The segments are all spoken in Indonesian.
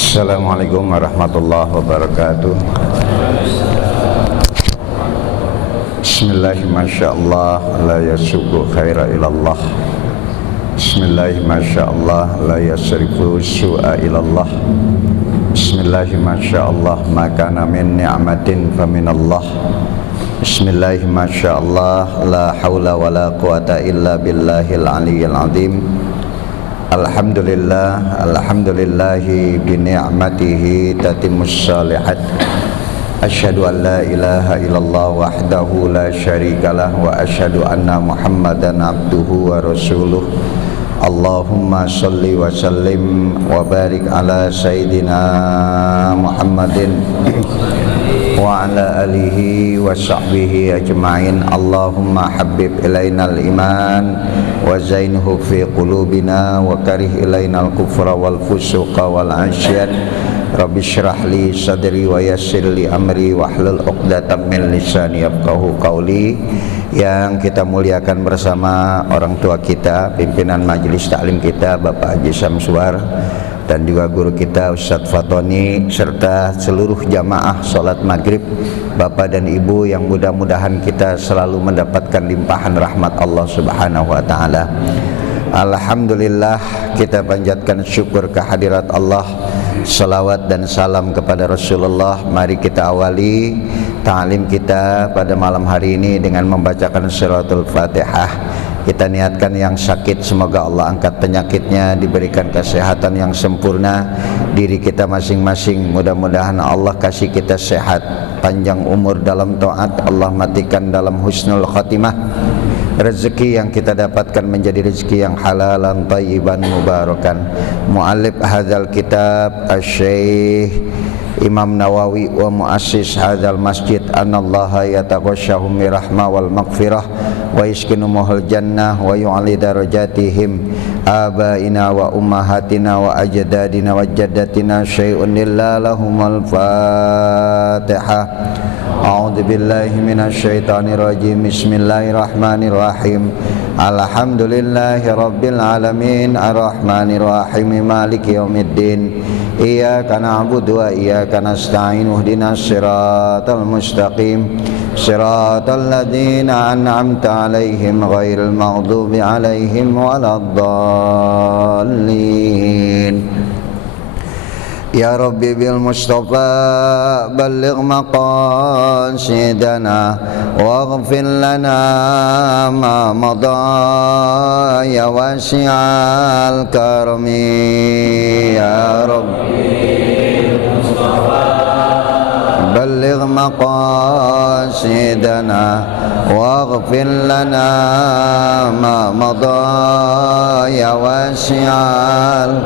Assalamualaikum warahmatullahi wabarakatuh. Bismillahi masyaallah la yasubu khaira ilallah. Bismillahi masyaallah la yasrifu su'a ilallah. Bismillahi masyaallah ma kana min ni'matin faminallah. Bismillahi masyaallah la haula wala quwata illa billahil aliyyil azim. Alhamdulillah, alhamdulillahi bi ni'matihi tatimmus shalihat. Asyhadu an la ilaha illallah wahdahu la syarikalah wa asyhadu anna Muhammadan abduhu wa rasuluh. Allahumma shalli wa sallim wa barik ala sayyidina Muhammadin wa ala alihi wa sahbihi ajma'in. Allahumma habib ilainal iman wa zainhu fi qulubina wa karih ilainal kufra wal fusuqa wal asyan. Rabbi syrah li sadri wa yassir li amri wahlul 'uqdatam min lisani yafqahu qawli. Yang kita muliakan bersama orang tua kita, pimpinan majelis taklim kita Bapak Haji Samsuar, dan juga guru kita Ustadz Fatoni, serta seluruh jamaah sholat maghrib, Bapak dan Ibu, yang mudah-mudahan kita selalu mendapatkan limpahan rahmat Allah Subhanahu wa ta'ala. Alhamdulillah, kita panjatkan syukur kehadirat Allah. Salawat dan salam kepada Rasulullah. Mari kita awali ta'lim kita pada malam hari ini dengan membacakan suratul Fatihah. Kita niatkan yang sakit, semoga Allah angkat penyakitnya, diberikan kesehatan yang sempurna. Diri kita masing-masing, mudah-mudahan Allah kasih kita sehat, panjang umur dalam taat, Allah matikan dalam husnul khatimah. Rezeki yang kita dapatkan menjadi rezeki yang halalan, thayyiban, mubarakan. Mu'allif hadzal kitab Asy-Syaikh Imam Nawawi wa muassis hadzal masjid, anallaha yataghashshahum birahmah wal maghfirah wa yaskinumuhul jannah wa yu'ali darajatihim abaina wa ummahatina wa ajdadina wa jaddatina syai'un illa lahumul Fatihah. A'udzu billahi minasy syaithanir rajim. Bismillahirrahmanirrahim. Alhamdulillahi rabbil alamin arrahmanir rahim maliki yaumiddin. Iyyaka na'budu wa iyyaka nasta'in. Ihdinas siratal mustaqim. Siratal ladzina an'amta 'alaihim ghairil maghdubi 'alaihim waladdallin. Ya Rabbi bil Mustafa balligh maqasidana waghfir lana ma madha ya wasi'al karami. Ya Rabbi bil Mustafa balligh maqasidana waghfir lana ma madha ya wasi'al.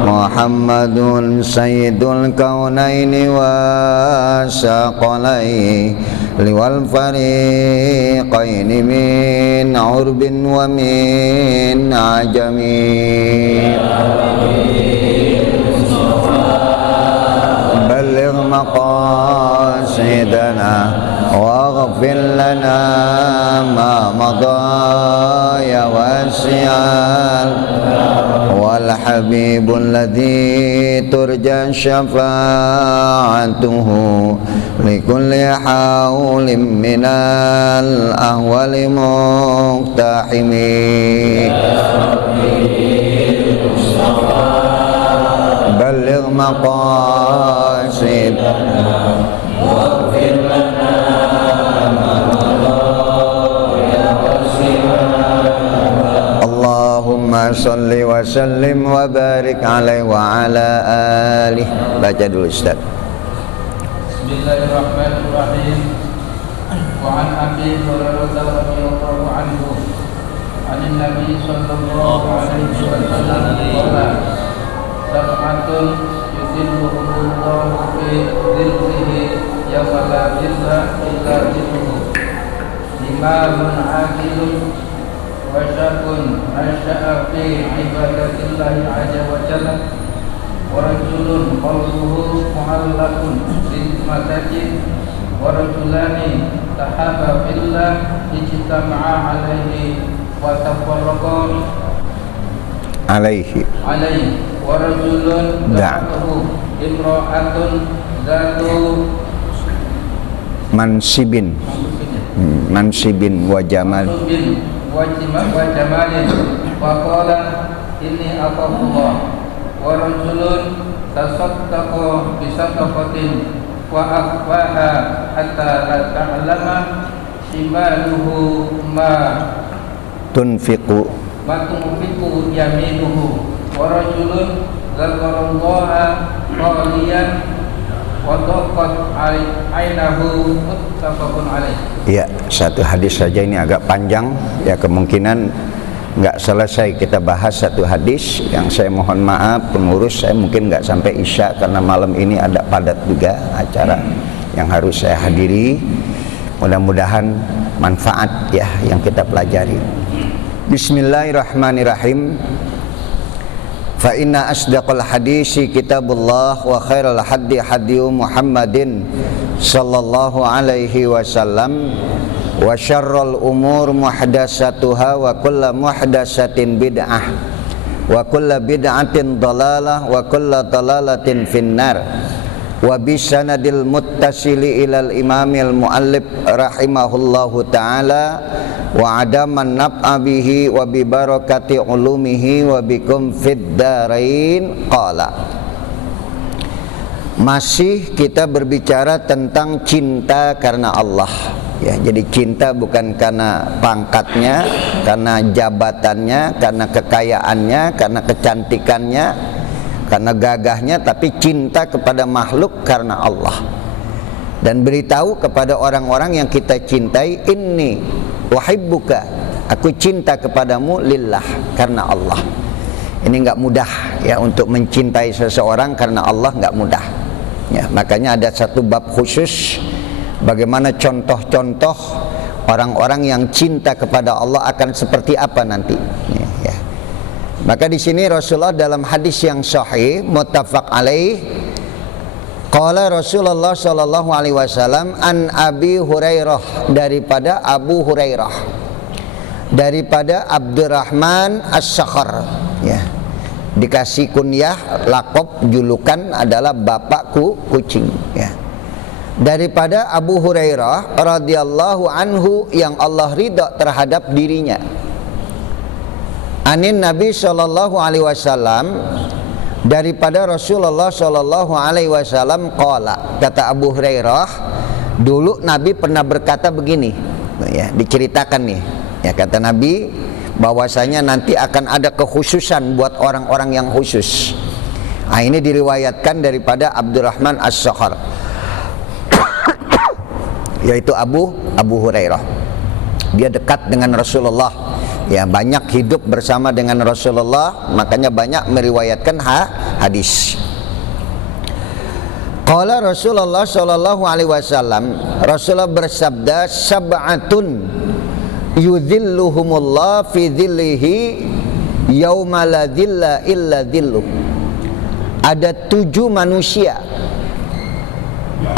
Muhammadun sayyidul kaunaini wa saqalaini liwal fariqaini min urbin wa min ajami. Balligh maqasidana waghfir lana ma madha ya wasi'al. Wal habibul ladzi turja syafa'atuhu likulli haulin minal ahwali muqtahimi. Balligh maqasidana waghfir lana ma Allahumma salli wa sallim wa barik alaihi wa ala alihi. Baca dulu Ustaz. Bismillahirrahmanirrahim. Wa an Abi Hurairah radhiyallahu anhu 'anil Nabi sallallahu alaihi wasallam qala sab'atun yudhilluhumullahu fi dhillihi yawma la dhilla illa dhilluhu. Imamun 'adilun wa syabun nasha'a fi ibadatillahi 'azza wa jalla wa rajulun qalbuhu mu'allaqun bil masajid wa rajulani tahaba fillah ijtama'a alaihi wa tafarraqa alaihi wa rajulun da'atuhu imra'atun dzatu mansibin wa jamal wa jamalin wa qala inni akhafullah wa rajulun tasaddaqa bi sadaqatin wa akhfaha hatta la ta'lama shimaluhu ma tunfiqu yaminuhu wa rajulun dzakarallaha qaliyan wa daqat ainahu muttafaqun alaih. Ya, satu hadis saja ini agak panjang ya, kemungkinan nggak selesai kita bahas satu hadis. Yang saya mohon maaf pengurus, saya mungkin nggak sampai Isya karena malam ini ada padat juga acara yang harus saya hadiri. Mudah-mudahan manfaat ya yang kita pelajari. Bismillahirrahmanirrahim. Fa inna asdaqal hadisi kitabullah wa khairal hadi hadi Muhammadin sallallahu alaihi wasallam wa syarrul umur muhdatsatuha wa kullu muhdatsatin bid'ah wa kullu bid'atin dhalalah wa kullu dhalalatin finnar wa bisanadil muttasili ilal imamil muallif rahimahullahu ta'ala wa adaman nab'a bihi wa bi barakati ulumihi wa bikum fid darain qala. Masih kita berbicara tentang cinta karena Allah ya. Jadi cinta bukan karena pangkatnya, karena jabatannya, karena kekayaannya, karena kecantikannya, karena gagahnya, tapi cinta kepada makhluk karena Allah. Dan beritahu kepada orang-orang yang kita cintai, inni uhibbuka, aku cinta kepadamu lillah, karena Allah. Ini enggak mudah ya, untuk mencintai seseorang karena Allah enggak mudah ya. Makanya ada satu bab khusus bagaimana contoh-contoh orang-orang yang cinta kepada Allah akan seperti apa nanti ya. Maka di sini Rasulullah dalam hadis yang sahih muttafaq alaih, qala Rasulullah sallallahu alaihi wasallam an Abi Hurairah, daripada Abu Hurairah, daripada Abdurrahman As-Sakhar ya. Dikasih kunyah, lakop, julukan adalah bapakku kucing ya. Daripada Abu Hurairah radhiyallahu anhu, yang Allah ridha terhadap dirinya, anin Nabi sallallahu alaihi wasallam, daripada Rasulullah sallallahu alaihi wasallam qala, kata Abu Hurairah, dulu Nabi pernah berkata begini ya, diceritakan nih ya, kata Nabi bahwasanya nanti akan ada kekhususan buat orang-orang yang khusus. Nah, ini diriwayatkan daripada Abdurrahman As-Sakhar yaitu Abu Hurairah. Dia dekat dengan Rasulullah ya, banyak hidup bersama dengan Rasulullah, makanya banyak meriwayatkan hadis. Qala Rasulullah sallallahu alaihi wasallam, Rasulullah bersabda, sab'atun yudhilluhumullah fi dhillihi yauma la dhilla illa dhilluh. Ada 7 manusia,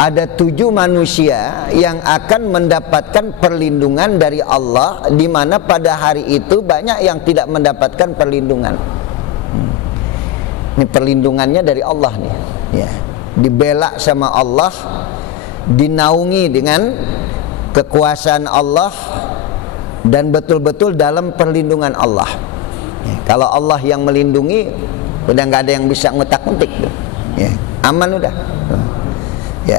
ada 7 manusia yang akan mendapatkan perlindungan dari Allah, di mana pada hari itu banyak yang tidak mendapatkan perlindungan. Ini perlindungannya dari Allah nih ya. Dibela sama Allah, dinaungi dengan kekuasaan Allah, dan betul-betul dalam perlindungan Allah ya. Kalau Allah yang melindungi, udah nggak ada yang bisa ngutak-ngutik ya. Aman udah ya.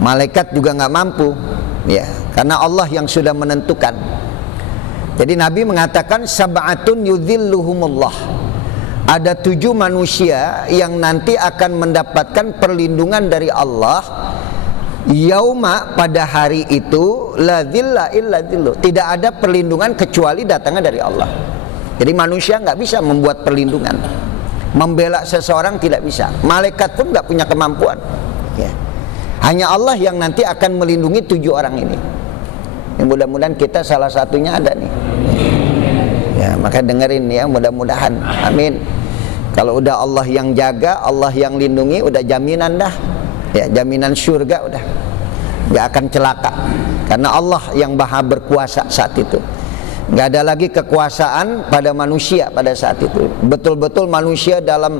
Malaikat juga nggak mampu ya, karena Allah yang sudah menentukan. Jadi Nabi mengatakan sab'atun yudhilluhumullah, ada 7 manusia yang nanti akan mendapatkan perlindungan dari Allah yauma, pada hari itu la dhilla illa dhilluh, tidak ada perlindungan kecuali datangnya dari Allah. Jadi manusia nggak bisa membuat perlindungan, membela seseorang tidak bisa, malaikat pun nggak punya kemampuan ya. Hanya Allah yang nanti akan melindungi 7 orang ini. Ya, mudah-mudahan kita salah satunya ada nih ya. Maka dengerin ya, mudah-mudahan, amin. Kalau udah Allah yang jaga, Allah yang lindungi, udah jaminan dah ya, jaminan surga udah, nggak akan celaka, karena Allah yang maha berkuasa saat itu Nggak ada lagi kekuasaan pada manusia pada saat itu. Betul-betul manusia dalam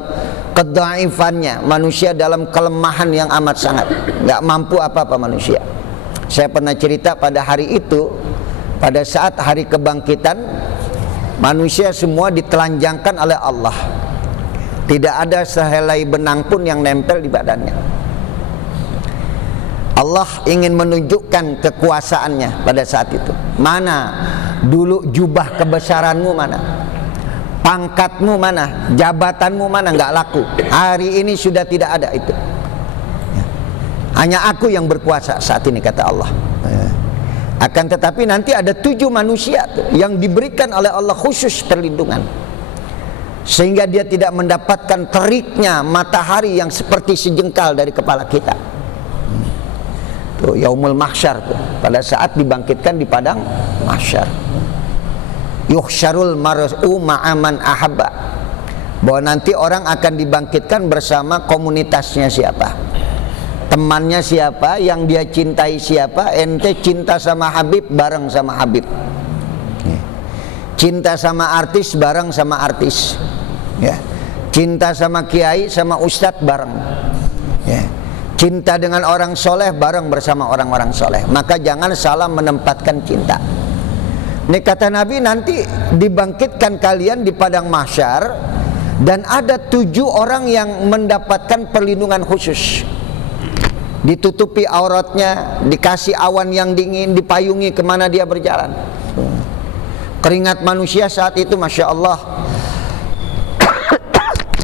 kedhaifannya, manusia dalam kelemahan yang amat sangat, nggak mampu apa-apa manusia. Saya pernah cerita pada hari itu, pada saat hari kebangkitan, manusia semua ditelanjangkan oleh Allah. Tidak ada sehelai benang pun yang nempel di badannya. Allah ingin menunjukkan kekuasaannya pada saat itu. Mana dulu jubah kebesaranmu, mana pangkatmu, mana jabatanmu, mana, nggak laku. Hari ini sudah tidak ada itu. Hanya aku yang berkuasa saat ini, kata Allah. Akan tetapi nanti ada 7 manusia yang diberikan oleh Allah khusus perlindungan, sehingga dia tidak mendapatkan teriknya matahari yang seperti sejengkal dari kepala kita. Tuh, yaumul mahsyar tuh, pada saat dibangkitkan di padang mahsyar. Yuhsyarul mar'u ma'aman ahabba, bahwa nanti orang akan dibangkitkan bersama komunitasnya siapa, temannya siapa, yang dia cintai siapa. Ente cinta sama Habib, bareng sama Habib. Cinta sama artis, bareng sama artis. Ya. Cinta sama kiai, sama ustadz, bareng. Ya. Cinta dengan orang soleh, bareng bersama orang-orang soleh. Maka jangan salah menempatkan cinta. Ini kata Nabi, nanti dibangkitkan kalian di padang mahsyar, dan ada 7 orang yang mendapatkan perlindungan khusus. Ditutupi auratnya, dikasih awan yang dingin, dipayungi kemana dia berjalan. Keringat manusia saat itu, Masya Allah,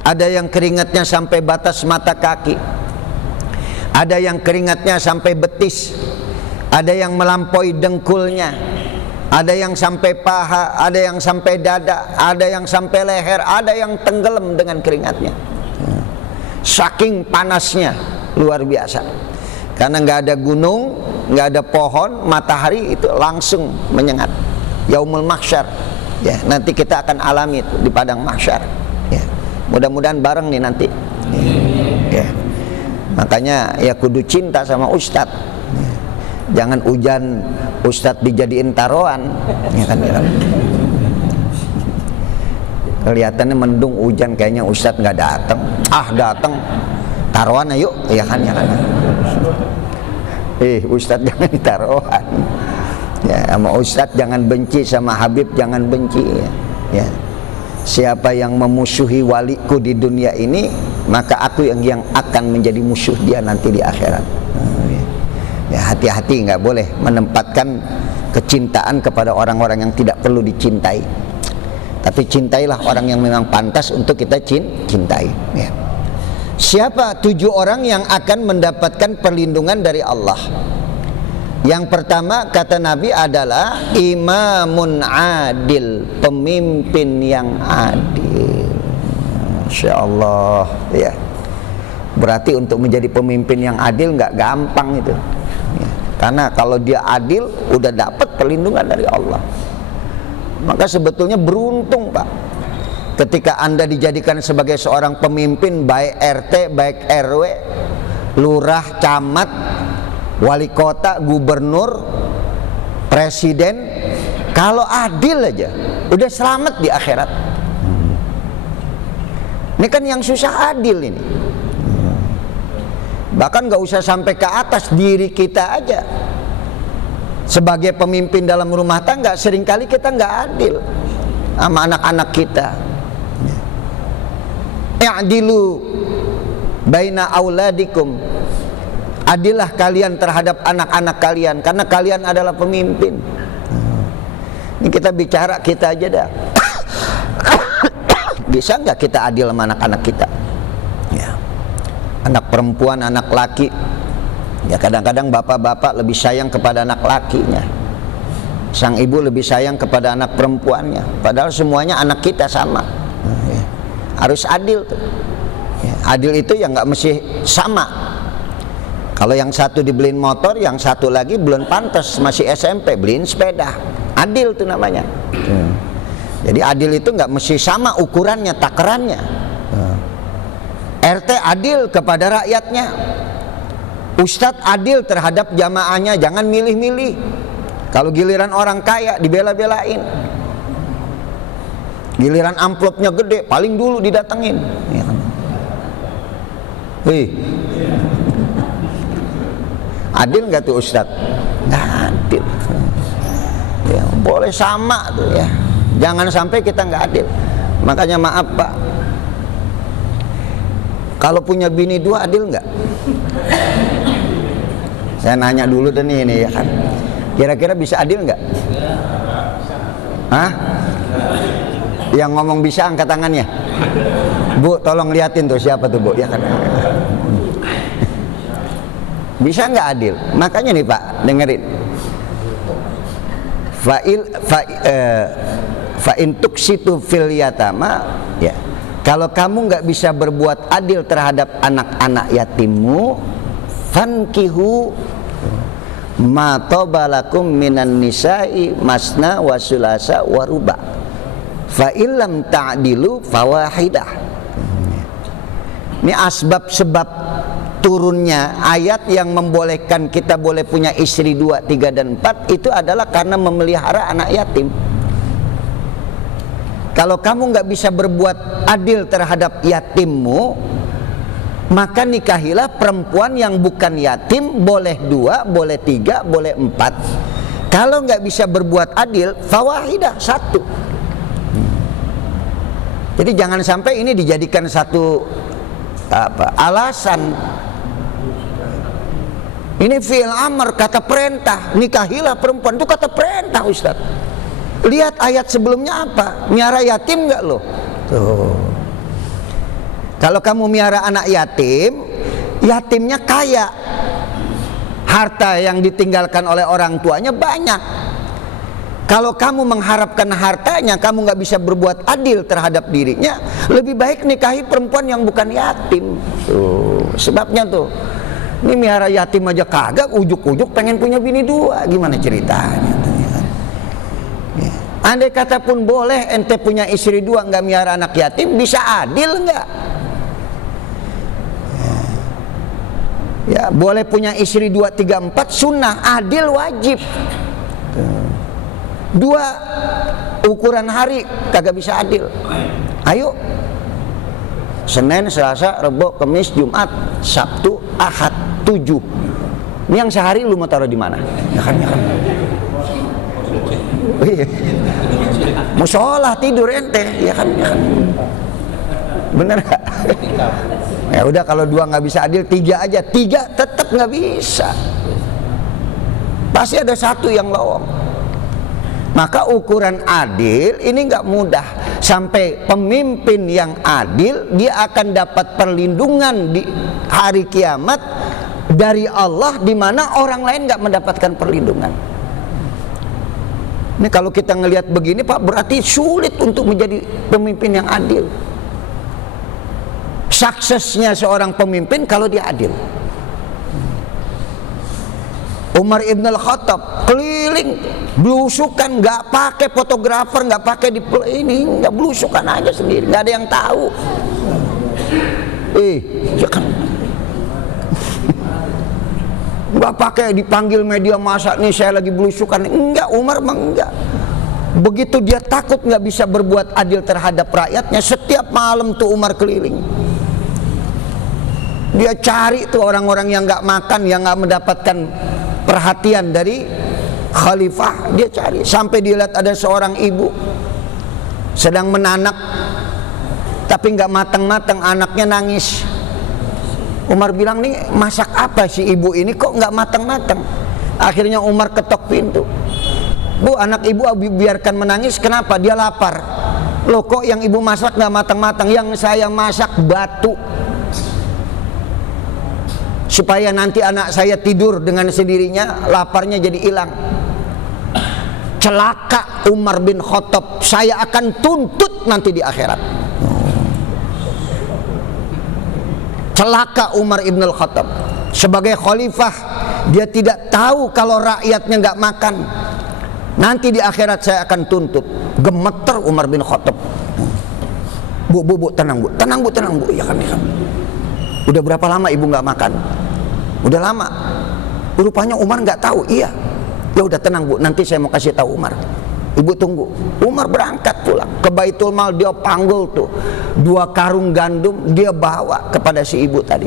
ada yang keringatnya sampai batas mata kaki, ada yang keringatnya sampai betis, ada yang melampaui dengkulnya, ada yang sampai paha, ada yang sampai dada, ada yang sampai leher, ada yang tenggelam dengan keringatnya. Saking panasnya, luar biasa. Karena nggak ada gunung, nggak ada pohon, matahari itu langsung menyengat. Yaumul mahsyar. Ya, nanti kita akan alami itu di padang mahsyar. Ya. Mudah-mudahan bareng nih nanti. Ya. Makanya ya kudu cinta sama ustadz. Jangan hujan ustadz dijadiin taruhan. Ya kan, ya kan. Kelihatannya mendung hujan, kayaknya ustadz nggak datang. Ah, datang, taruhan ayo, ya kan, ya kan. Ustadz jangan taruhan. Ya, sama ustadz jangan benci, sama Habib jangan benci. Ya. Siapa yang memusuhi waliku di dunia ini, maka aku yang akan menjadi musuh dia nanti di akhirat. Ya, hati-hati, nggak boleh menempatkan kecintaan kepada orang-orang yang tidak perlu dicintai. Tapi cintailah orang yang memang pantas untuk kita cintai. Ya. Siapa 7 orang yang akan mendapatkan perlindungan dari Allah? Yang pertama, kata Nabi, adalah imamun adil, pemimpin yang adil. Masya Allah, ya. Berarti untuk menjadi pemimpin yang adil nggak gampang itu. Ya. Karena kalau dia adil, udah dapat perlindungan dari Allah. Maka sebetulnya beruntung, Pak, ketika Anda dijadikan sebagai seorang pemimpin, baik RT, baik RW, lurah, camat, wali kota, gubernur, presiden. Kalau adil aja udah selamat di akhirat. Ini kan yang susah adil ini. Bahkan gak usah sampai ke atas, diri kita aja sebagai pemimpin dalam rumah tangga, seringkali kita gak adil sama anak-anak kita. I'dilu baina auladikum, adillah kalian terhadap anak-anak kalian, karena kalian adalah pemimpin. Ini kita bicara kita aja dah. Bisa nggak kita adil sama anak-anak kita? Ya. Anak perempuan, anak laki. Ya, kadang-kadang bapak-bapak lebih sayang kepada anak lakinya, sang ibu lebih sayang kepada anak perempuannya. Padahal semuanya anak kita sama. Ya. Harus adil tuh. Ya. Adil itu ya nggak mesti sama. Kalau yang satu dibeliin motor, yang satu lagi belum pantas, masih SMP, beliin sepeda. Adil itu namanya. Jadi adil itu nggak mesti sama ukurannya, takarannya. RT adil kepada rakyatnya. Ustadz adil terhadap jamaahnya, jangan milih-milih. Kalau giliran orang kaya dibela-belain. Giliran amplopnya gede, paling dulu didatengin. Ya kan? Adil nggak tuh Ustadz? Nggak adil. Ya, boleh sama tuh ya. Jangan sampai kita nggak adil. Makanya maaf Pak, kalau punya bini 2 adil nggak? Saya nanya dulu deh ini ya kan. Kira-kira bisa adil nggak? Hah? Yang ngomong bisa angkat tangannya. Bu, tolong liatin tuh siapa tuh Bu? Ya kan. Bisa nggak adil? Makanya nih Pak, dengerin. Fa'in tuksitu fil yatama, ya. Kalau kamu nggak bisa berbuat adil terhadap anak-anak yatimmu, fankihu ma tabalakum minan nisa'i masna wa sulasa wa ruba. Fa illam ta'dilu fawahidah. Ini asbab-sebab turunnya ayat yang membolehkan kita boleh punya istri 2, 3 dan 4 itu adalah karena memelihara anak yatim. Kalau kamu nggak bisa berbuat adil terhadap yatimmu, maka nikahilah perempuan yang bukan yatim, boleh 2, boleh 3, boleh 4. Kalau nggak bisa berbuat adil, fawahidah 1. Jadi jangan sampai ini dijadikan satu alasan. Ini fi'il amr, kata perintah, nikahilah perempuan, itu kata perintah Ustaz. Lihat ayat sebelumnya apa? Miara yatim nggak lo? Tuh. Kalau kamu miara anak yatim, yatimnya kaya, harta yang ditinggalkan oleh orang tuanya banyak. Kalau kamu mengharapkan hartanya, kamu nggak bisa berbuat adil terhadap dirinya, lebih baik nikahi perempuan yang bukan yatim. Tuh. Sebabnya tuh, ini miara yatim aja kagak, ujuk-ujuk pengen punya bini 2, gimana ceritanya? Andai kata pun boleh ente punya istri 2 nggak miara anak yatim, bisa adil nggak? Ya, boleh punya istri 2, 3, 4 sunnah, adil wajib. 2 ukuran hari kagak bisa adil. Ayo, Senin, Selasa, Rebo, Kamis, Jumat, Sabtu, Ahad, 7. Ini yang sehari lu mau taruh di mana? Ya kan. Musola tidur ente, ya kan. Bener gak? Ya udah, kalau 2 nggak bisa adil, 3 aja. 3 tetap nggak bisa. Pasti ada 1 yang lowong. Maka ukuran adil ini nggak mudah. Sampai pemimpin yang adil, dia akan dapat perlindungan di hari kiamat dari Allah, di mana orang lain nggak mendapatkan perlindungan. Ini kalau kita ngelihat begini Pak, berarti sulit untuk menjadi pemimpin yang adil. Suksesnya seorang pemimpin kalau dia adil. Umar ibn al-Khattab keliling belusukan, nggak pakai fotografer, nggak pakai ini, nggak belusukan aja sendiri, nggak ada yang tahu. Jangan. Nggak pakai dipanggil media massa, nih saya lagi belusukan. Enggak, Umar mah enggak. Begitu dia takut nggak bisa berbuat adil terhadap rakyatnya, setiap malam tuh Umar keliling. Dia cari tuh orang-orang yang nggak makan, yang nggak mendapatkan perhatian dari khalifah. Dia cari sampai dilihat ada seorang ibu sedang menanak, tapi nggak matang-matang, anaknya nangis. Umar bilang, nih masak apa si ibu ini kok nggak matang-matang? Akhirnya Umar ketok pintu. Bu, anak ibu biarkan menangis, kenapa? Dia lapar. Loh, kok yang ibu masak nggak matang-matang? Yang saya masak batu, supaya nanti anak saya tidur dengan sendirinya, laparnya jadi hilang. Celaka Umar bin Khattab, saya akan tuntut nanti di akhirat. Celaka Umar ibn al-Khattab. Sebagai khalifah, dia tidak tahu kalau rakyatnya nggak makan. Nanti di akhirat saya akan tuntut. Gemeter Umar bin Khattab. Bu, tenang bu, tenang bu. Ya kan. Udah berapa lama ibu nggak makan? Udah lama. Rupanya Umar nggak tahu. Iya. Ya udah tenang bu, nanti saya mau kasih tahu Umar. Ibu tunggu. Umar berangkat pulang ke Baitul Mal, dia panggil tuh 2 karung gandum, dia bawa kepada si ibu tadi.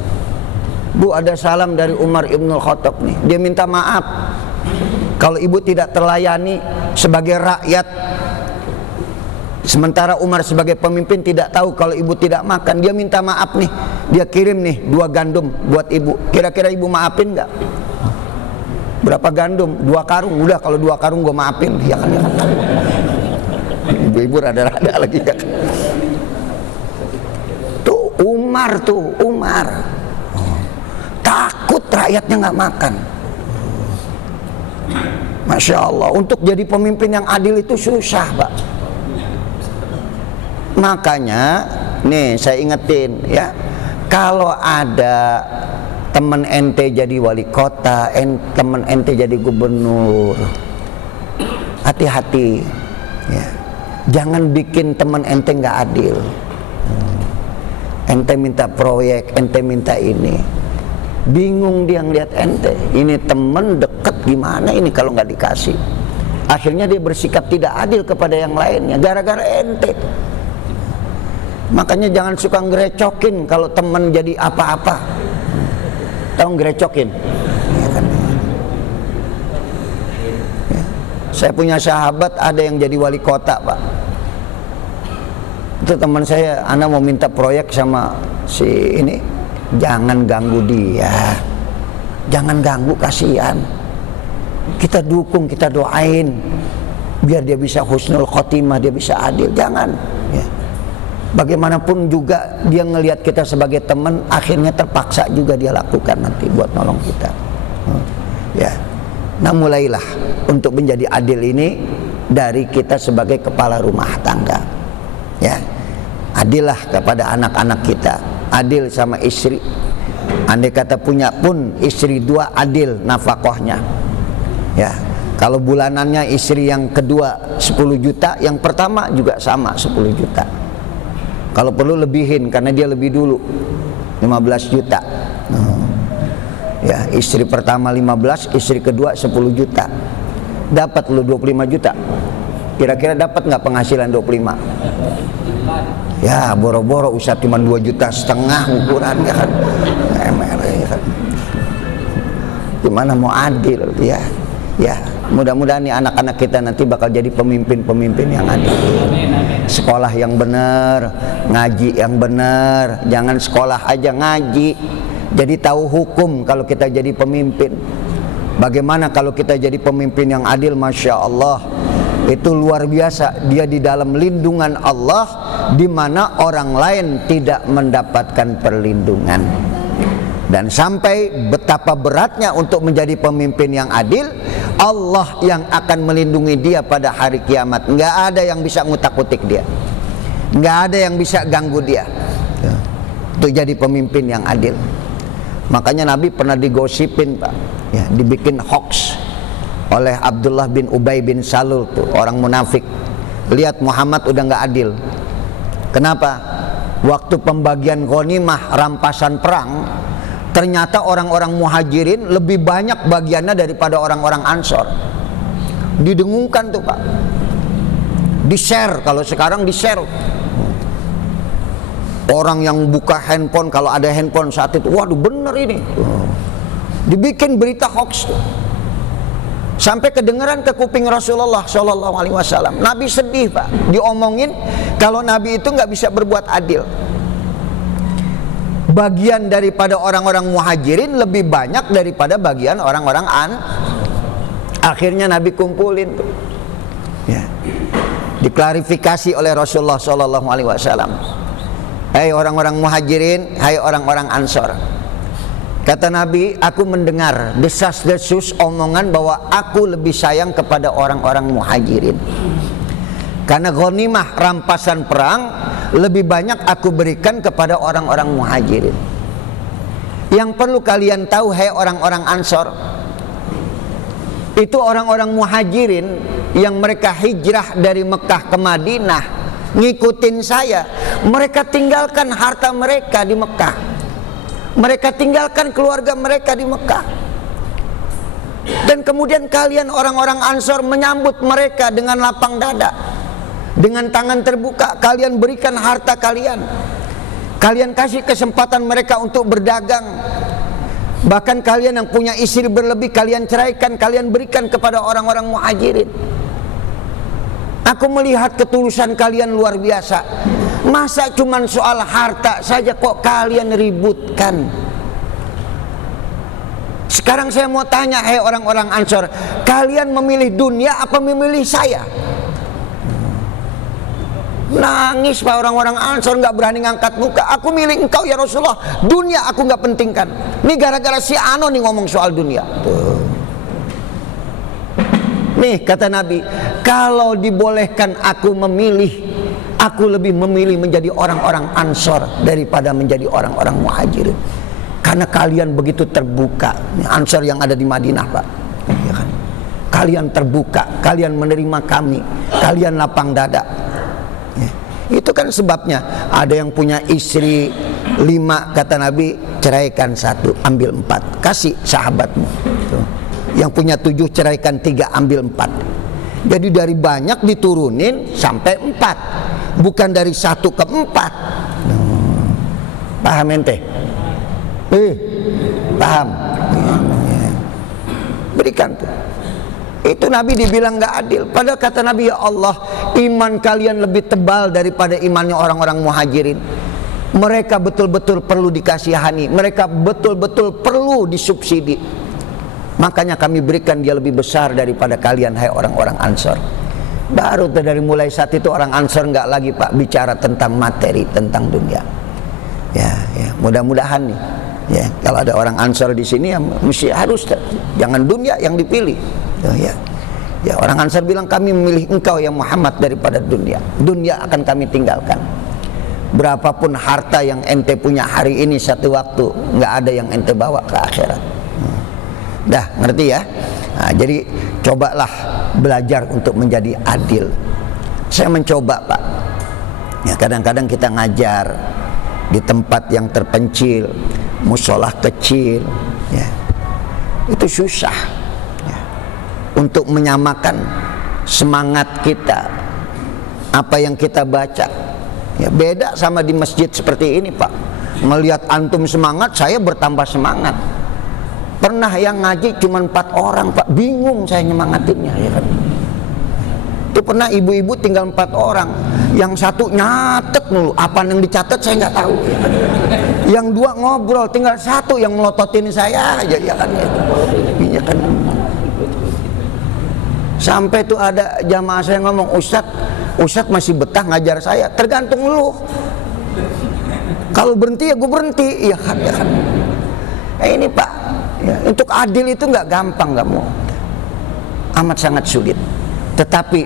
Bu, ada salam dari Umar Ibnul Khattab nih. Dia minta maaf kalau ibu tidak terlayani sebagai rakyat. Sementara Umar sebagai pemimpin tidak tahu kalau ibu tidak makan. Dia minta maaf nih. Dia kirim nih 2 gandum buat ibu. Kira-kira ibu maafin nggak? Berapa gandum? 2 karung. Udah, kalau 2 karung gue maafin. Ya kan, ya kan. Ibu-ibu rada-rada lagi ya kan. Tuh Umar takut rakyatnya nggak makan. Masya Allah, untuk jadi pemimpin yang adil itu susah, Pak. Makanya nih saya ingetin ya, kalau ada teman ente jadi wali kota, teman ente jadi gubernur, hati-hati ya. Jangan bikin teman ente nggak adil. Ente minta proyek, ente minta ini, bingung dia ngeliat ente. Ini temen deket gimana ini kalau nggak dikasih. Akhirnya dia bersikap tidak adil kepada yang lainnya gara-gara ente. Makanya jangan suka ngerecokin kalau temen jadi apa-apa. Tahu ngerecokin? Ya kan? Ya. Saya punya sahabat ada yang jadi wali kota, Pak. Itu teman saya, Ana mau minta proyek sama si ini. Jangan ganggu dia. Jangan ganggu, kasihan. Kita dukung, kita doain biar dia bisa husnul khotimah, dia bisa adil. Jangan ya. Bagaimanapun juga dia ngelihat kita sebagai teman, akhirnya terpaksa juga dia lakukan nanti buat nolong kita. Ya. Nah, mulailah untuk menjadi adil ini dari kita sebagai kepala rumah tangga. Ya. Adillah kepada anak-anak kita, adil sama istri. Andai kata punya pun istri 2, adil nafkahnya. Ya. Kalau bulanannya istri yang kedua 10 juta, yang pertama juga sama 10 juta. Kalau perlu lebihin karena dia lebih dulu 15 juta. Ya, istri pertama 15, istri kedua 10 juta. Dapat lu 25 juta. Kira-kira dapat nggak penghasilan 25? Ya, boro-boro usah cuma 2,5 juta ukuran ya kan. Ya kan. Gimana mau adil ya? Ya, mudah-mudahan nih anak-anak kita nanti bakal jadi pemimpin-pemimpin yang adil. Sekolah yang benar, ngaji yang benar, jangan sekolah aja ngaji. Jadi tahu hukum kalau kita jadi pemimpin. Bagaimana kalau kita jadi pemimpin yang adil, Masya Allah. Itu luar biasa, dia di dalam lindungan Allah di mana orang lain tidak mendapatkan perlindungan. Dan sampai betapa beratnya untuk menjadi pemimpin yang adil, Allah yang akan melindungi dia pada hari kiamat. Nggak ada yang bisa ngutak-ngutik dia, nggak ada yang bisa ganggu dia untuk jadi pemimpin yang adil. Makanya Nabi pernah digosipin, Pak, ya, dibikin hoax oleh Abdullah bin Ubay bin Salul tuh, orang munafik. Lihat Muhammad udah nggak adil. Kenapa? Waktu pembagian ghanimah, rampasan perang, ternyata orang-orang muhajirin lebih banyak bagiannya daripada orang-orang ansor. Didengungkan tuh, Pak. Di-share, kalau sekarang di-share. Orang yang buka handphone, kalau ada handphone saat itu, waduh bener ini. Dibikin berita hoax tuh. Sampai kedengeran ke kuping Rasulullah SAW. Nabi sedih, Pak. Diomongin kalau Nabi itu nggak bisa berbuat adil. Bagian daripada orang-orang muhajirin lebih banyak daripada bagian orang-orang Akhirnya Nabi kumpulin tuh. Ya. Diklarifikasi oleh Rasulullah SAW. Hai orang-orang muhajirin, hai orang-orang ansor. Kata Nabi, aku mendengar desas-desus omongan bahwa aku lebih sayang kepada orang-orang muhajirin. Karena ghanimah rampasan perang lebih banyak aku berikan kepada orang-orang muhajirin. Yang perlu kalian tahu, hai orang-orang ansor, itu orang-orang muhajirin yang mereka hijrah dari Mekah ke Madinah, ngikutin saya. Mereka tinggalkan harta mereka di Mekah, mereka tinggalkan keluarga mereka di Mekah. Dan kemudian kalian orang-orang Ansor menyambut mereka dengan lapang dada, dengan tangan terbuka. Kalian berikan harta kalian, kalian kasih kesempatan mereka untuk berdagang. Bahkan kalian yang punya istri berlebih, kalian ceraikan, kalian berikan kepada orang-orang Muhajirin. Aku melihat ketulusan kalian luar biasa. Masa cuman soal harta saja kok kalian ributkan? Sekarang saya mau tanya, hai orang-orang Ansor, kalian memilih dunia apa memilih saya? Nangis pak orang-orang Ansor, nggak berani ngangkat muka. Aku milih engkau ya Rasulullah, dunia aku nggak pentingkan. Ini gara-gara si Ano nih ngomong soal dunia. Tuh. Nih kata Nabi, kalau dibolehkan aku memilih, aku lebih memilih menjadi orang-orang Ansor daripada menjadi orang-orang Muhajirin. Karena kalian begitu terbuka. Ansor yang ada di Madinah pak, ya kan? Kalian terbuka, kalian menerima kami, kalian lapang dada. Ya. Itu kan sebabnya ada yang punya istri 5 kata Nabi, ceraikan 1, ambil 4, kasih sahabatmu. Tuh. Yang punya 7 ceraikan 3, ambil 4. Jadi dari banyak diturunin sampai 4, bukan dari 1 ke 4. Paham ente? Paham? Berikan tuh. Itu Nabi dibilang gak adil. Padahal kata Nabi, ya Allah, iman kalian lebih tebal daripada imannya orang-orang Muhajirin. Mereka betul-betul perlu dikasihani, mereka betul-betul perlu disubsidi. Makanya kami berikan dia lebih besar daripada kalian, hai orang-orang Ansor. Baru dari mulai saat itu orang Ansor nggak lagi pak bicara tentang materi, tentang dunia. Ya, mudah-mudahan nih. Ya, kalau ada orang Ansor di sini, ya mesti harus jangan dunia yang dipilih. Ya, orang Ansor bilang kami memilih engkau ya Muhammad daripada dunia. Dunia akan kami tinggalkan. Berapapun harta yang ente punya hari ini, satu waktu nggak ada yang ente bawa ke akhirat. Dah ngerti ya? Nah, jadi cobalah belajar untuk menjadi adil. Saya mencoba pak. Ya, kadang-kadang kita ngajar di tempat yang terpencil, musolah kecil, ya, itu susah ya, untuk menyamakan semangat kita, apa yang kita baca. Ya, beda sama di masjid seperti ini pak. Melihat antum semangat, saya bertambah semangat. Pernah yang ngaji cuma 4 orang pak, bingung saya nyemangatinnya ya kan. Itu pernah ibu-ibu tinggal 4 orang, yang satu nyatet mulu, apa yang dicatat saya nggak tahu ya kan? Yang 2 ngobrol, tinggal 1 yang melototin saya aja ya kan, ya kan. Sampai tuh ada jamaah saya ngomong, Ustadz masih betah ngajar saya. Tergantung lu, kalau berhenti ya gue berhenti ya kan, ya kan. Ini pak ya, untuk adil itu nggak gampang, nggak mau, amat sangat sulit. Tetapi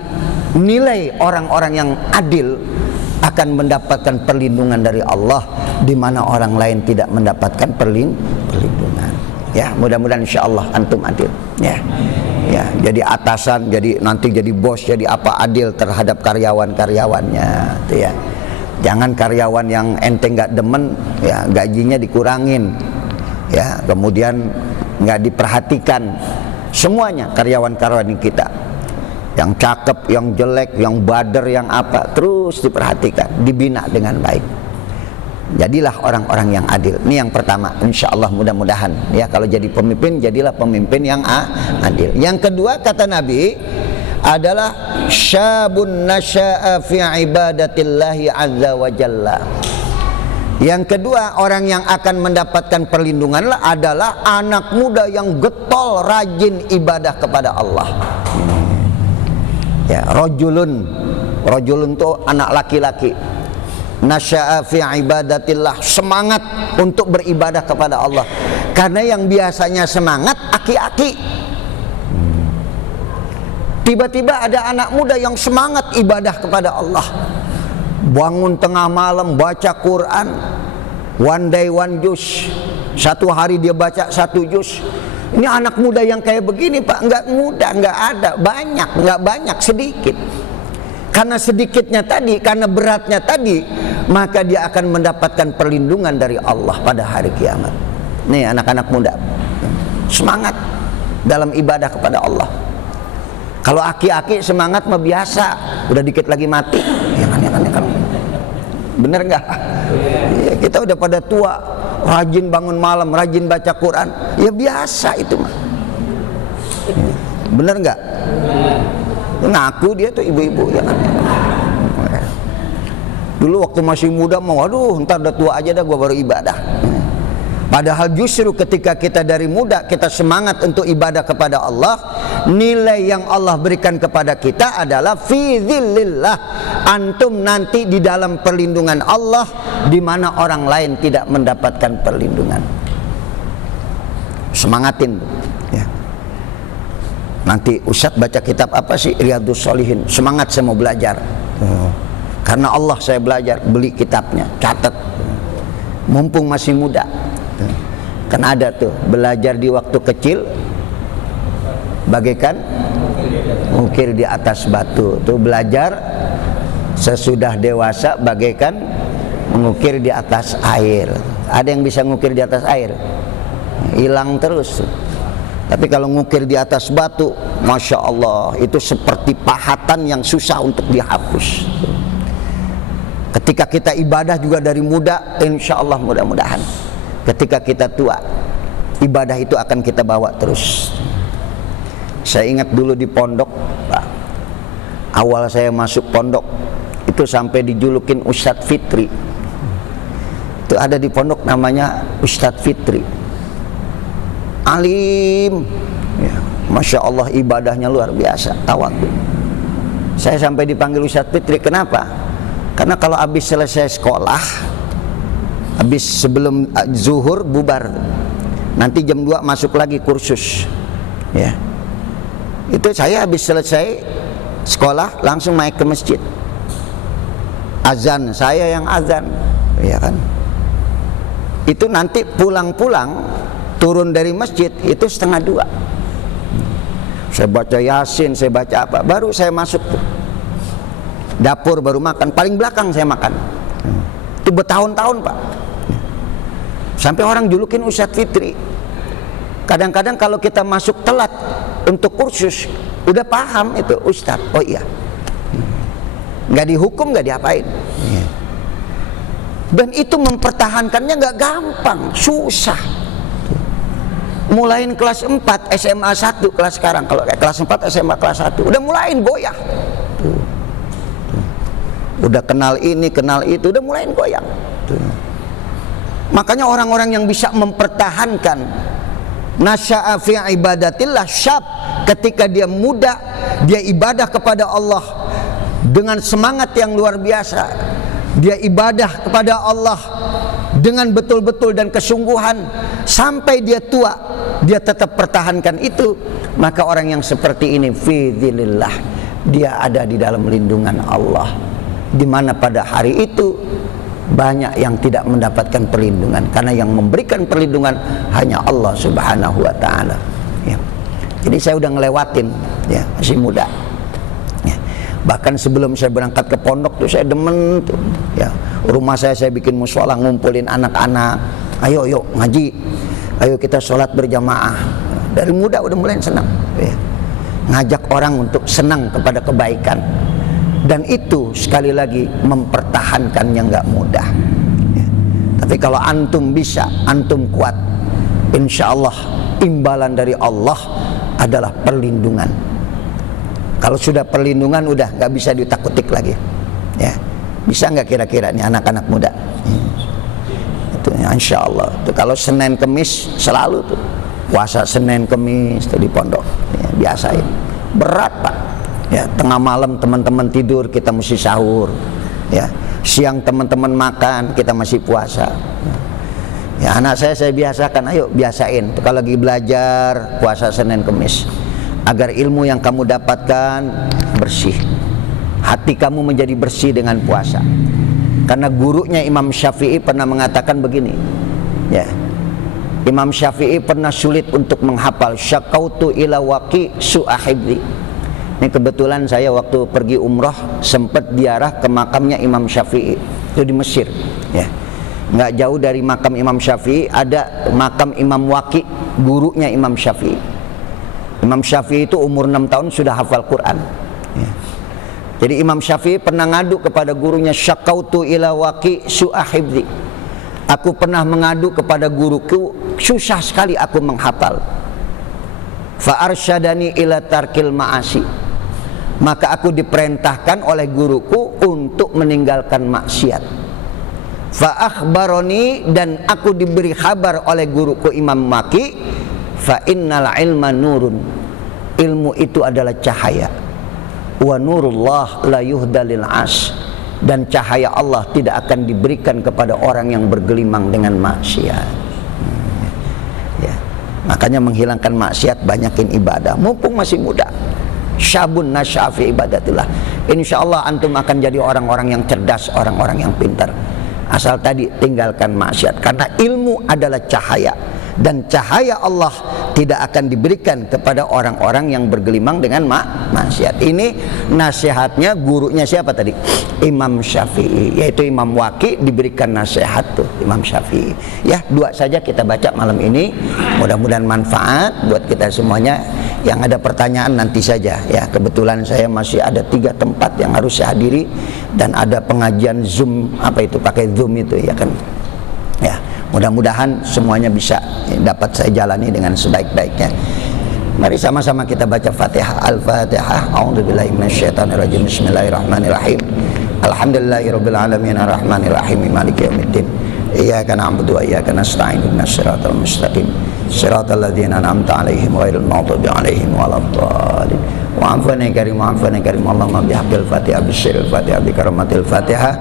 nilai orang-orang yang adil akan mendapatkan perlindungan dari Allah, di mana orang lain tidak mendapatkan perlindungan. Ya, mudah-mudahan insyaallah antum adil. Ya, jadi atasan, jadi nanti jadi bos, jadi apa, adil terhadap karyawan-karyawannya. Itu ya. Jangan karyawan yang ente nggak demen, ya gajinya dikurangin. Ya, kemudian nggak diperhatikan semuanya karyawan-karyawan kita, yang cakep, yang jelek, yang bader, yang apa, terus diperhatikan, dibina dengan baik. Jadilah orang-orang yang adil. Ini yang pertama, insya Allah mudah-mudahan ya, kalau jadi pemimpin, jadilah pemimpin yang adil. Yang kedua kata Nabi adalah syabun nasya'a fi ibadatillahi azza wa jalla. Yang kedua, orang yang akan mendapatkan perlindungan adalah anak muda yang getol, rajin ibadah kepada Allah. Ya, rajulun itu anak laki-laki. Nasya'a fi ibadatillah, semangat untuk beribadah kepada Allah. Karena yang biasanya semangat aki-aki, tiba-tiba ada anak muda yang semangat ibadah kepada Allah. Bangun tengah malam baca Quran, one day one juz, 1 hari dia baca 1 juz. Ini anak muda yang kayak begini pak, nggak muda, nggak ada, nggak banyak, sedikit. Karena sedikitnya tadi, karena beratnya tadi, maka dia akan mendapatkan perlindungan dari Allah pada hari kiamat. Nih anak-anak muda, semangat dalam ibadah kepada Allah. Kalau aki-aki semangat mah biasa, udah dikit lagi mati. Ya kan. Bener nggak? Ya, kita udah pada tua, rajin bangun malam, rajin baca Quran. Ya biasa itu mah. Bener nggak? Ngaku dia tuh ibu-ibu ya kan. Dulu waktu masih muda mau, aduh ntar udah tua aja dah gua baru ibadah. Padahal justru ketika kita dari muda kita semangat untuk ibadah kepada Allah, nilai yang Allah berikan kepada kita adalah fi dzillillah. Antum nanti di dalam perlindungan Allah, di mana orang lain tidak mendapatkan perlindungan. Semangatin ya. Nanti Ustadz baca kitab apa sih? Riyadhus Shalihin. Semangat saya mau belajar. Karena Allah saya belajar, beli kitabnya, catat. Mumpung masih muda. Kan ada tuh, belajar di waktu kecil bagaikan mengukir di atas batu. Tuh belajar sesudah dewasa bagaikan mengukir di atas air. Ada yang bisa mengukir di atas air? Hilang terus. Tapi kalau ngukir di atas batu, Masya Allah, itu seperti pahatan yang susah untuk dihapus. Ketika kita ibadah juga dari muda, insya Allah mudah-mudahan ketika kita tua, ibadah itu akan kita bawa terus. Saya ingat dulu di pondok, Pak, awal saya masuk pondok itu sampai dijulukin Ustadz Fitri. Itu ada di pondok namanya Ustadz Fitri, alim ya, Masya Allah, ibadahnya luar biasa, tawadhu. Saya sampai dipanggil Ustadz Fitri, kenapa? Karena kalau habis selesai sekolah, habis sebelum zuhur bubar, nanti jam 2 masuk lagi kursus ya. Itu saya habis selesai sekolah langsung naik ke masjid, azan, saya yang azan ya kan. Itu nanti pulang-pulang turun dari masjid itu 1:30. Saya baca Yasin, saya baca apa, baru saya masuk dapur, baru makan, paling belakang saya makan. Itu bertahun-tahun Pak. Sampai orang julukin Ustadz Fitri. Kadang-kadang kalau kita masuk telat untuk kursus, udah paham itu Ustadz, oh iya, nggak dihukum, nggak diapain. Dan itu mempertahankannya nggak gampang, susah. Mulain kelas 4 SMA 1 kelas sekarang, kalau kayak kelas 4 SMA kelas 1 udah mulain goyah. Udah kenal ini, kenal itu, udah mulain goyang. Makanya orang-orang yang bisa mempertahankan nasya'a fi ibadatillah syab, ketika dia muda, dia ibadah kepada Allah dengan semangat yang luar biasa, dia ibadah kepada Allah dengan betul-betul dan kesungguhan sampai dia tua, dia tetap pertahankan itu, maka orang yang seperti ini fi dzillillah, dia ada di dalam lindungan Allah, di mana pada hari itu banyak yang tidak mendapatkan perlindungan, karena yang memberikan perlindungan hanya Allah Subhanahu wa taala ya. Jadi saya udah ngelewatin ya, masih muda ya. Bahkan sebelum saya berangkat ke pondok tuh saya demen tuh ya, rumah saya bikin mushola, ngumpulin anak-anak, ayo ngaji, ayo kita sholat berjamaah. Dari muda udah mulai senang ya. Ngajak orang untuk senang kepada kebaikan. Dan itu sekali lagi mempertahankannya nggak mudah ya. Tapi kalau antum bisa, antum kuat, insya Allah imbalan dari Allah adalah perlindungan. Kalau sudah perlindungan udah nggak bisa ditakutik lagi ya. Bisa nggak kira-kira nih anak-anak muda itu ya, insya Allah tuh, kalau Senin Kemis selalu tuh puasa Senin Kemis tuh di pondok ya, biasain. Berat Pak ya, tengah malam teman-teman tidur kita mesti sahur ya, siang teman-teman makan kita masih puasa ya. Anak saya biasakan, ayo biasain kalau lagi belajar puasa Senin Kemis, agar ilmu yang kamu dapatkan bersih, hati kamu menjadi bersih dengan puasa. Karena gurunya Imam Syafi'i pernah mengatakan begini ya, Imam Syafi'i pernah sulit untuk menghafal, syakautu ila waqi su'ahibli. Ini kebetulan saya waktu pergi umrah sempat ziarah ke makamnya Imam Syafi'i itu di Mesir ya. Nggak jauh dari makam Imam Syafi'i ada makam Imam Waqi, gurunya Imam Syafi'i. Imam Syafi'i itu umur 6 tahun sudah hafal Quran. Ya. Jadi Imam Syafi'i pernah ngadu kepada gurunya, syakautu ila waqi su'ahibdi. Aku pernah mengadu kepada guruku, susah sekali aku menghafal. Fa arsyadani ila tarkil ma'asi. Maka aku diperintahkan oleh guruku untuk meninggalkan maksiat. Fa akhbaroni, dan aku diberi kabar oleh guruku Imam Maki, fa innal ilma nurun. Ilmu itu adalah cahaya. Wa nurullah la yuhdalil as, dan cahaya Allah tidak akan diberikan kepada orang yang bergelimang dengan maksiat. Ya. Makanya menghilangkan maksiat, banyakin ibadah mumpung masih muda. Syabun nasya fi ibadatillah. Insyaallah antum akan jadi orang-orang yang cerdas, orang-orang yang pintar. Asal tadi tinggalkan maksiat, karena ilmu adalah cahaya, dan cahaya Allah tidak akan diberikan kepada orang-orang yang bergelimang dengan maksiat. Ini nasihatnya gurunya siapa tadi? Imam Syafi'i, yaitu Imam Waqi diberikan nasihat tuh Imam Syafi'i. Ya, 2 saja kita baca malam ini. Mudah-mudahan manfaat buat kita semuanya. Yang ada pertanyaan nanti saja ya. Kebetulan saya masih ada 3 tempat yang harus saya hadiri, dan ada pengajian Zoom, apa itu, pakai Zoom itu ya kan. Ya, mudah-mudahan semuanya bisa dapat saya jalani dengan sebaik-baiknya. Mari sama-sama kita baca Fatihah. Al-Fatihah. A'udzubillahi minasyaitonirrajim. Bismillahirrahmanirrahim. Alhamdulillahirabbil alamin arrahmanir rahim maliki yaumiddin. Iyyaka na'budu wa iyyaka nasta'in ihdinas siratal mustaqim. Siratal ladzina an'amta 'alaihim ghairil maghdubi 'alaihim waladdallin. Wa'afani karim wa'afani karim Allahumma bihaqqil Fatihah bisyiril Fatihah bikaramatil Fatihah.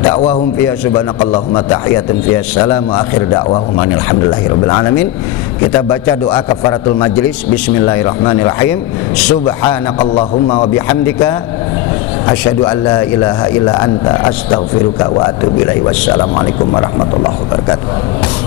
Da'wahum fiha subhanakallahumma tahiyatun fiha salam wa akhir da'wahum alhamdulillahirabbil alamin. Kita baca doa kafaratul majlis. Bismillahirrahmanirrahim. Subhanakallahumma wa bihamdika asyhadu an la ilaha illa anta astaghfiruka wa atubu ilaik. Wassalamualaikum warahmatullahi wabarakatuh.